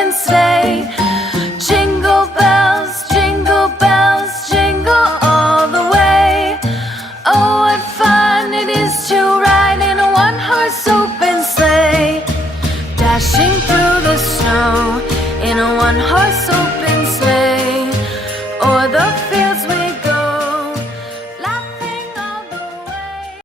open sleigh. Jingle bells, jingle all the way. Oh, what fun it is to ride in a one-horse open sleigh. Dashing through the snow in a one-horse open sleigh. O'er the fields we go, laughing all the way.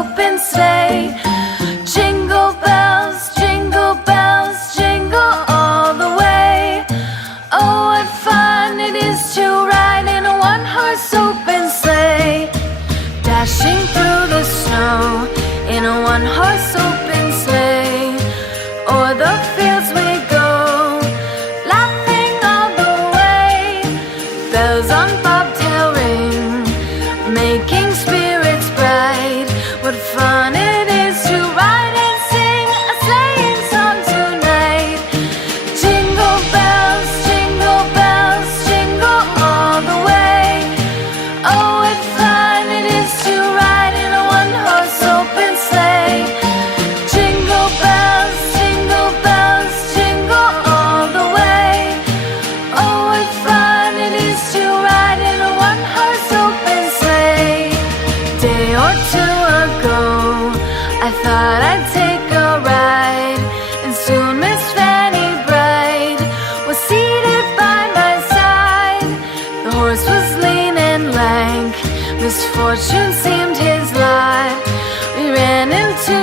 open sleigh. Jingle bells, jingle all the way. Oh, what fun it is to ride in a one-horse open sleigh. Dashing through the snow in a one-horse open sleigh. O'er the fields we go, laughing all the way. Bells on bobtail ring, making spirits bright. What fun it is to ride and sing a sleighing song tonight. Jingle bells, jingle all the way. Oh, what fun it is to ride in a one-horse open sleigh. Jingle bells, jingle all the way. Oh, what fun it is to ride in a one-horse open sleigh. Day or two ago, I thought I'd take a ride, and soon Miss Fanny Bright was seated by my side. The horse was lean and lank, misfortune seemed his lot. We ran into